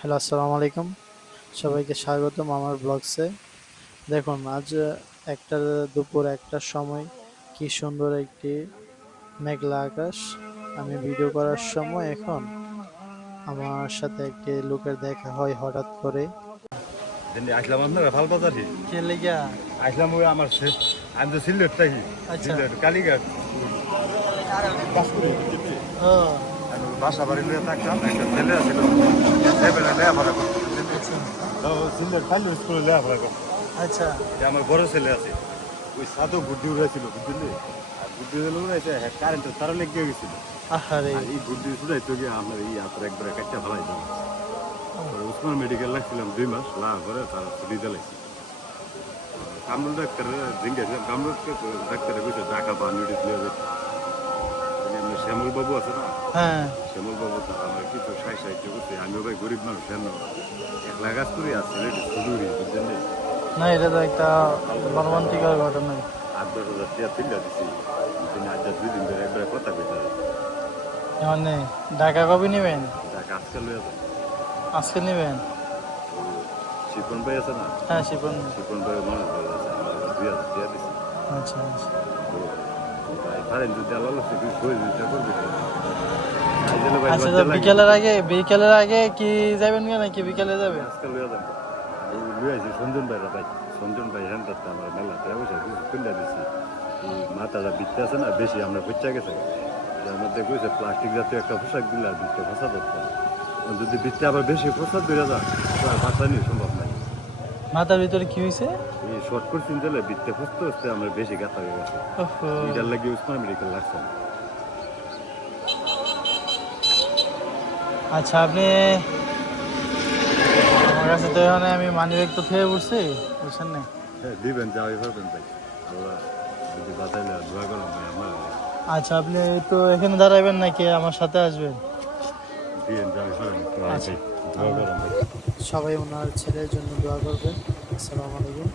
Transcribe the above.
Hello, আসসালামু আলাইকুম। সবাইকে স্বাগতম আমার ব্লগসে। দেখুন আজ একটা দুপুর ১টার সময় কি সুন্দর একটি মেঘলা আকাশ। আমি ভিডিও করার সময় এখন আমার সাথে একটি লোকের দেখা হয় হঠাৎ করে। আসলাম আপনার ফাল বাজারে কে লেগা? আসলাম ওই আমার আমি তো সিলেট থাকি আচ্ছা। সিলেট কালীঘাট ও আমি বাসা বাড়ি নিয়ে থাকতাম একটা ছেলে ছিল ছেলেবেলা লেখাপড়া করতো আচ্ছা সিলেট কালী স্কুলে লেখাপড়া করতো আচ্ছা আমার বড় ছেলে আছে ওই সাদও বুদ্ধি উড়াইছিল বুঝলি আর বুদ্ধি হলো উড়াইছে কারেন্টের তারা লেগে গেছিল আহারে। আর এই বুদ্ধি উড়াইতে গিয়ে আপনার এই আপনার একবারে কাটটা ফেলাই দিল উসমান মেডিকেল লাগছিলাম 2 মাস লাগা করে তারা ছুটি দিলাইছি কামরুল ডাক্তার জিজ্ঞাসা কামরুল ডাক্তারে কইছে ঢাকা বা নিউডিস লিয়ে যেতে শ্যামল বাবু আছে না হ্যাঁ শ্যামল বাবু তো আমার কিছু সাহায্য করছে আমিও ভাই গরিব মানুষ কেন একলা কাজ করি আর ছেলেটি শুরুই বুঝলেন না, এটা তো একটা মর্মান্তিক ঘটনা। 8-10 হাজার টাকা তুলে দিছি তিনি আজ 2 দিন ধরে একবারে কথা কইতে মানে ঢাকা কবে নেবেন? ঢাকা আজকাল লইয়া যায় আজকে নেবেন? শিপন ভাই আছে না হ্যাঁ, শিপন। শিপন ভাই মানুষ ভালো আছে আমার 2 হাজার টাকা দিছি আচ্ছা আচ্ছা ভাই পারেন যদি আল্লাহ কিছু সহযোগিতা করবে আচ্ছা, তো বিকেলের আগে কি যাবেন নাকি বিকেলে যাবেন? আজকাল লইয়া যাবো এই লইয়াছি সঞ্জন ভাইরা ভাই সঞ্জন ভাই হ্যান করতে আমার মেলাতে অবশ্যই কিছু তুলে দিছি এই মাথাটা বিত্তে আছে না বেশি আমরা খুঁজা গেছে যার মধ্যে কইছে প্লাস্টিক জাতীয় একটা পোশাক দিলে আর বিত্তে ফসা ধরতে যদি বিত্তে আবার বেশি ফসা ধরে যায় তো আর বাঁচা নিয়ে সম্ভব নাই মাথার ভিতরে কি হয়েছে? এই শর্ট করছেন দিলে বিত্তে ফসতে ফসতে আমরা বেশি গাথা হয়ে গেছে ওহো। এটার লাগে উসমান মেডিকেল লাগছে না আচ্ছা, আপনি আমার কাছে তো এখানে আমি মানিব্যাগ তো খেয়ে বসছি, বুঝছেন না? হ্যাঁ দিবেন যা ওই পারবেন ভাই আল্লাহ যদি বাঁচাইলে দোয়া করলাম ভাই আমার আচ্ছা, আপনি তো এখানে দাঁড়াবেন নাকি আমার সাথে আসবেন? দিবেন যা ওই পারবেন আচ্ছা। দোয়া করলাম ভাই সবাই ওনার ছেলের জন্য দোয়া করবেন। আসসালামু আলাইকুম।